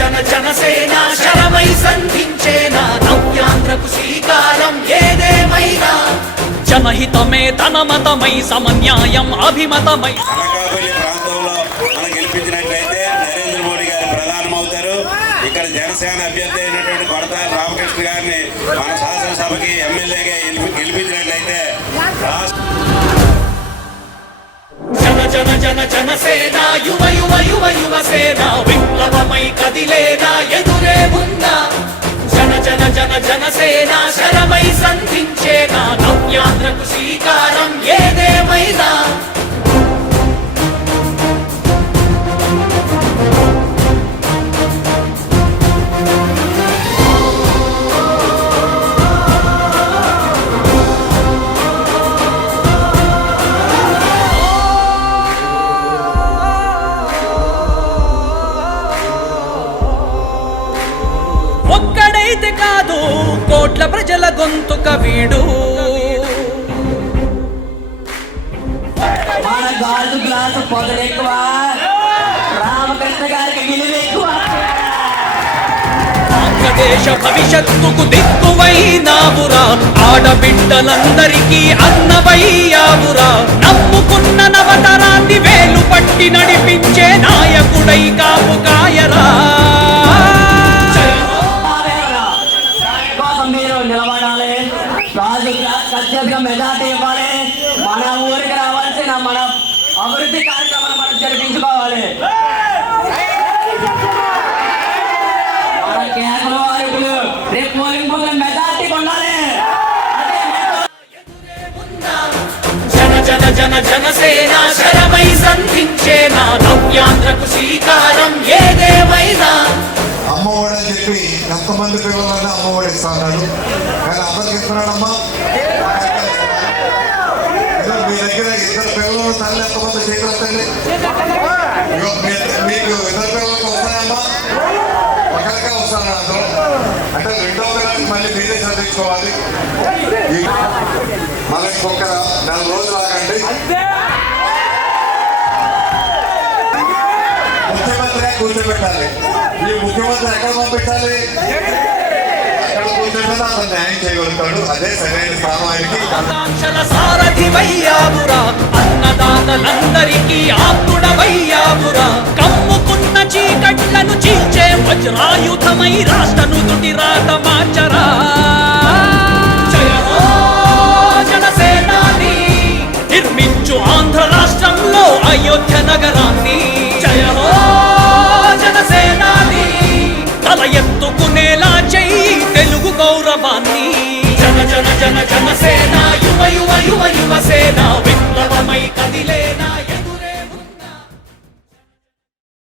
జన జనసేన శరమై సంధించేనా నవ్యాంధ్రకు శ్రీకారం ఏదేమైనా జనహితమే తన మతమై సమన్యాయం అభిమతమై అనకాపల్లి ప్రాంతంలో మనం గెలిపించినట్లయితే నరేంద్ర మోడీ గారు ప్రధానమవుతారు. ఇక్కడ జనసేన అభ్యర్థి అయినటువంటి కొడతాల రామకృష్ణ గారిని మన శాసనసభకి ఎమ్మెల్యేగా గెలిపించినట్లయితే జన జన జనసేన యువ యువ యువ యువసేన విప్లవమై కదిలేనా ఎదురే ఉందా జన జన జన జనసేన శరమై సంధించేనా నవ్యాంధ్రకు శ్రీకారం ఏదేమైనా ఒక్కడైతే కాదు కోట్ల ప్రజల గొంతుక వీడు మన గాజు గ్లాసు పొగలెక్కువ రామకృష్ణ గారికి విలువ ఎక్కువ ఆంధ్రదేశ భవిష్యత్తుకు దిక్కువైనావురా ఆడబిడ్డలందరికీ అన్నవయ్యావురా నమ్ముకున్న నవతరాన్ని వేలు పట్టి నడిపించే నాయకుడై కాపు కాయరా నిలబడాలి రాజు ఖచ్చితంగా మెజార్టీ ఇవ్వాలి మన ఊరికి రావాల్సిన మన అభివృద్ధి కార్యక్రమాలు మనం జరిపించుకోవాలి మన కేంద్ర వారికి రేపు పోలింగ్ బూత్ మెజార్టీ ఉండాలి జన జన జన జనసేన శరమై సంధించేనా నవ్యాంధ్రకు శ్రీకారం ఏదేమైనా అమ్మఒడి అని చెప్పి ఎంతమంది పిల్లలన్నా అమ్మఒడి ఇస్తున్నాడు కానీ అందరికి ఇస్తున్నాడమ్మా మీ దగ్గర ఇద్దరు పిల్లలు తల్లి ఎంతమంది చేకూరుతండి మీకు ఇద్దరు పిల్లలకు వస్తాయమ్మా ఒకరికే వస్తాను అందరూ అంటే రెండో పిల్లలకి మళ్ళీ మీరే చదివించుకోవాలి మళ్ళీ ఇంకొక 4 రోజులు ఆగండి ముఖ్యమంత్రిగా కూర్చోబెట్టాలి ఈ ముఖ్యమంత్రి ఎక్కడ పంపించాలి ఎక్కడ కూర్చోబెట్టినా అతను న్యాయం చేయగలుగుతాడు అదే సరైన స్థానం ఆయనకి సారథివయ్యావురా అన్నదాతలందరికీ ఆత్ముడవయ్యావురా కమ్ముకున్న చీకట్లను చీల్చే వజ్రాయుధమై రాష్ట్రను తుటి రాత మార్చరా జయ హో జనసేనాని నిర్మించు ఆంధ్ర రాష్ట్రంలో అయోధ్య నగరాన్ని జయ హో జనసేనాని తల ఎత్తుకునేలా చెయ్యి తెలుగు గౌరవాన్ని జన జన జన జనసేన యువ యువ యువ యువసేన